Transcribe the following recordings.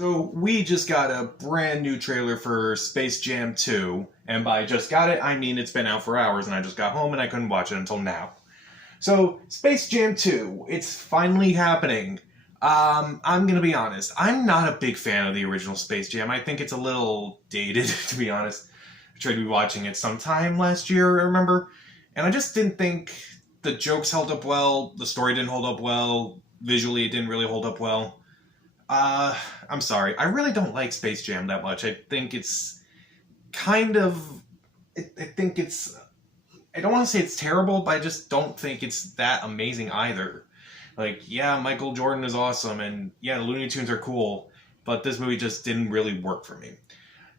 So we just got a brand new trailer for Space Jam 2, and by just got it, I mean it's been out for hours and I just got home and I couldn't watch it until now. So Space Jam 2, it's finally happening. I'm gonna be honest, I'm not a big fan of the original Space Jam. I think it's a little dated, to be honest. I tried to be watching it sometime last year, I remember, and I just didn't think the jokes held up well, the story didn't hold up well, visually it didn't really hold up well. I'm sorry. I really don't like Space Jam that much. I think it's kind of. I think it's. I don't want to say it's terrible, but I just don't think it's that amazing either. Like, yeah, Michael Jordan is awesome, and yeah, the Looney Tunes are cool, but this movie just didn't really work for me.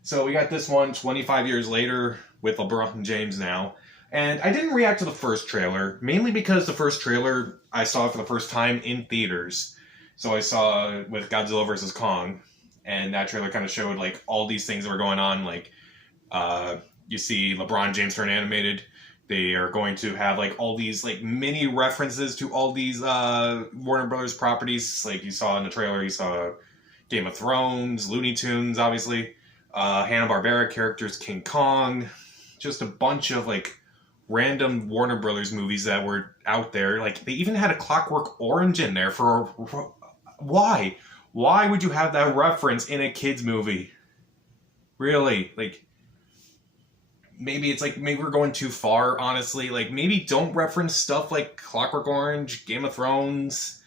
So we got this one 25 years later with LeBron James now. And I didn't react to the first trailer, mainly because the first trailer I saw for the first time in theaters. So I saw it with Godzilla vs. Kong, and that trailer kind of showed like all these things that were going on. Like, you see LeBron James turn animated. They are going to have like all these like mini references to all these Warner Brothers properties. Like you saw in the trailer, you saw Game of Thrones, Looney Tunes, obviously, Hanna-Barbera characters, King Kong, just a bunch of like random Warner Brothers movies that were out there. Like they even had a Clockwork Orange in there for. Why? Why would you have that reference in a kid's movie? Really? Like, maybe it's like, maybe we're going too far, honestly. Like, maybe don't reference stuff like Clockwork Orange, Game of Thrones,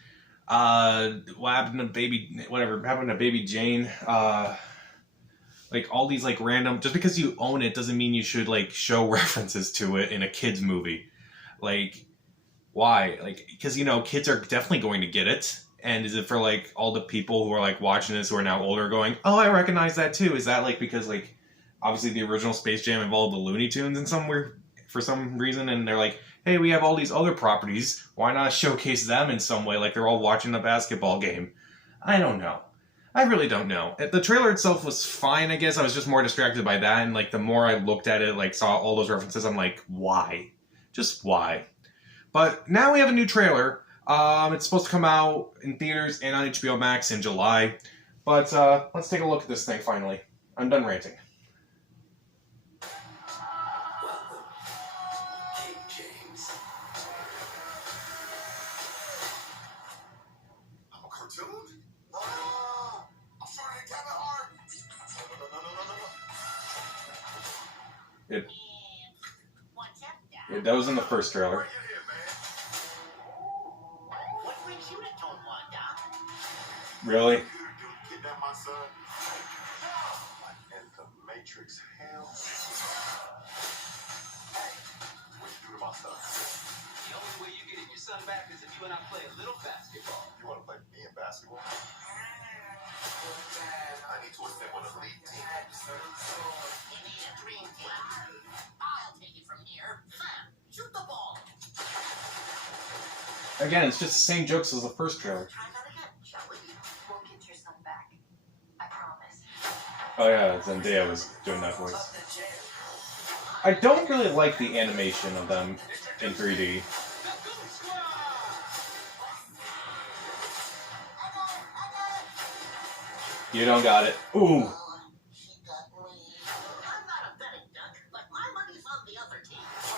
what happened to Baby, whatever, happened to Baby Jane, like, all these, like, random, just because you own it doesn't mean you should, like, show references to it in a kid's movie. Like, why? Like, because, you know, kids are definitely going to get it. And is it for, like, all the people who are, like, watching this who are now older going, oh, I recognize that, too? Is that, like, because, like, obviously the original Space Jam involved the Looney Tunes in somewhere for some reason, and they're like, hey, we have all these other properties. Why not showcase them in some way, like they're all watching a basketball game? I don't know. I really don't know. The trailer itself was fine, I guess. I was just more distracted by that, and, like, the more I looked at it, like, saw all those references, I'm like, why? Just why? But now we have a new trailer. It's supposed to come out in theaters and on HBO Max in July. But let's take a look at this thing finally. I'm done ranting. Welcome, King James. I'm a cartoon? I'm sorry, Kevin Hart. No. What's up, Dad? That was in the first trailer. What brings you to Tonewanda? Really? Kidnap my son. And the Matrix hell. Hey, what you do to my son? The only way you getting your son back is if you and I play a little basketball. You want to play me in basketball? I need to assemble an elite team. You need a dream team. I'll take it from here. Sam, shoot the ball. Again, it's just the same jokes as the first trailer. Try that again, shall we? We'll get your son back. I promise. Oh yeah, Zendaya was doing that voice. I don't really like the animation of them in 3D. You don't got it. Ooh. She got me. I'm not a betting duck, but my money's on the other team. Yo,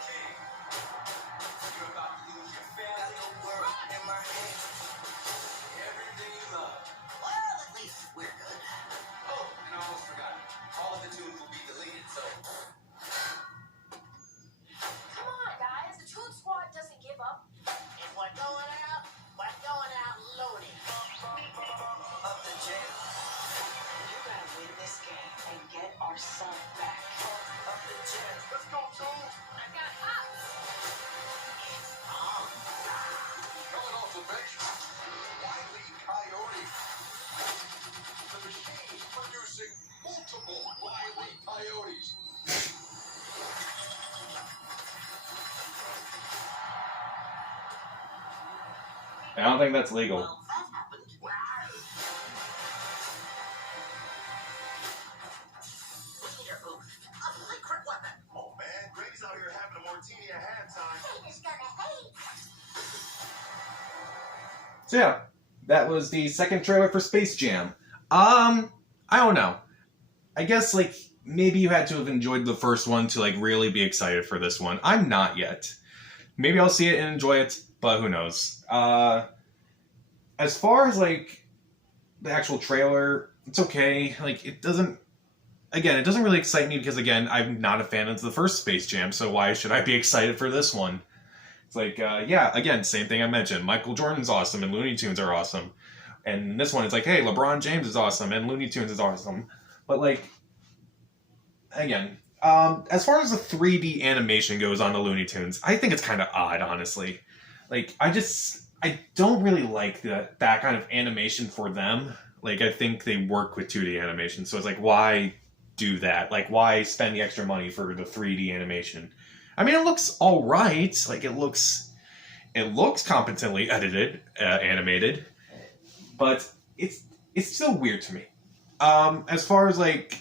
King, you're about to lose your family, everything you love. Well, at least we're good. Oh, and I almost forgot. All of the tunes will be deleted, so. Come on, guys. The Toon Squad doesn't give up. If we're going out loaded. You gotta win this game and get our son back. Let's go, Toon. I've got hops. It's on. Coming off the bench, Wile E. Coyote. The machine producing multiple Wile E. Coyotes. I don't think that's legal. Well, that happened. Need your oof. A secret weapon. Oh man, Grady's out here having a martini at halftime. Kate is gonna hate. So yeah, that was the second trailer for Space Jam. I don't know. I guess, like, maybe you had to have enjoyed the first one to, like, really be excited for this one. I'm not yet. Maybe I'll see it and enjoy it, but who knows. As far as, like, the actual trailer, it's okay. Like, it doesn't really excite me because, again, I'm not a fan of the first Space Jam, so why should I be excited for this one? It's like, yeah, again, same thing I mentioned. Michael Jordan's awesome and Looney Tunes are awesome. And this one, it's like, hey, LeBron James is awesome and Looney Tunes is awesome. But, like, again, as far as the 3D animation goes on the Looney Tunes, I think it's kind of odd, honestly. Like, I don't really like that kind of animation for them. Like, I think they work with 2D animation, so it's like, why do that? Like, why spend the extra money for the 3D animation? I mean, it looks all right. Like, it looks competently animated, but it's still weird to me. As far as, like,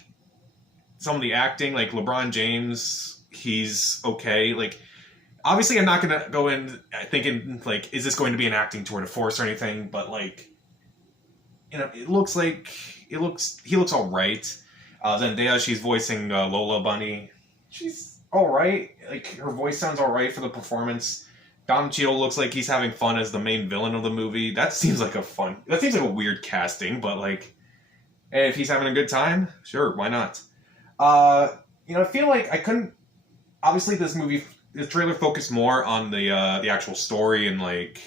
some of the acting, like LeBron James, he's okay. Like, obviously, I'm not gonna go in thinking, like, is this going to be an acting tour de force or anything? But, like, you know, he looks all right. Zendaya, she's voicing Lola Bunny. She's all right. Like, her voice sounds all right for the performance. Don Cheadle looks like he's having fun as the main villain of the movie. That seems like a weird casting, but, like, hey, if he's having a good time, sure, why not? You know, I feel like I couldn't. Obviously, this trailer focused more on the actual story and, like,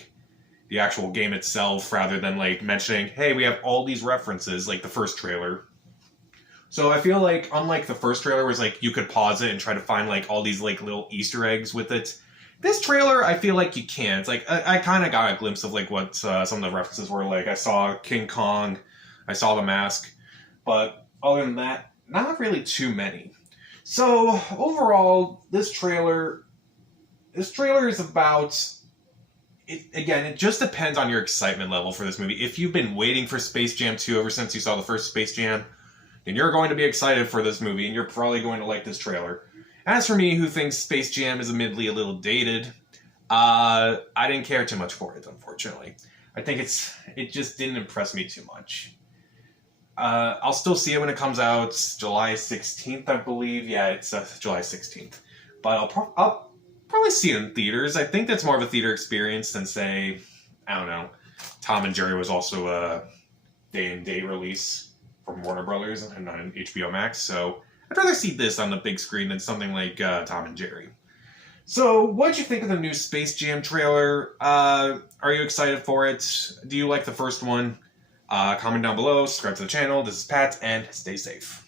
the actual game itself, rather than, like, mentioning, hey, we have all these references, like the first trailer. So I feel like, unlike the first trailer, where it's like you could pause it and try to find, like, all these, like, little Easter eggs with it, this trailer, I feel like you can't. Like, I kind of got a glimpse of, like, what some of the references were. Like, I saw King Kong, I saw the mask, but other than that, not really too many. So overall, this trailer is about. It just depends on your excitement level for this movie. If you've been waiting for Space Jam 2 ever since you saw the first Space Jam, then you're going to be excited for this movie, and you're probably going to like this trailer. As for me, who thinks Space Jam is admittedly a little dated, I didn't care too much for it, unfortunately. I think it just didn't impress me too much. I'll still see it when it comes out, July 16th, I believe. Yeah, it's July 16th. But I'll probably see it in theaters. I think that's more of a theater experience than, say, I don't know, Tom and Jerry was also a day-and-date release from Warner Brothers and on HBO Max, so I'd rather see this on the big screen than something like Tom and Jerry. So, what'd you think of the new Space Jam trailer? Are you excited for it? Do you like the first one? Comment down below, subscribe to the channel. This is Pat, and stay safe.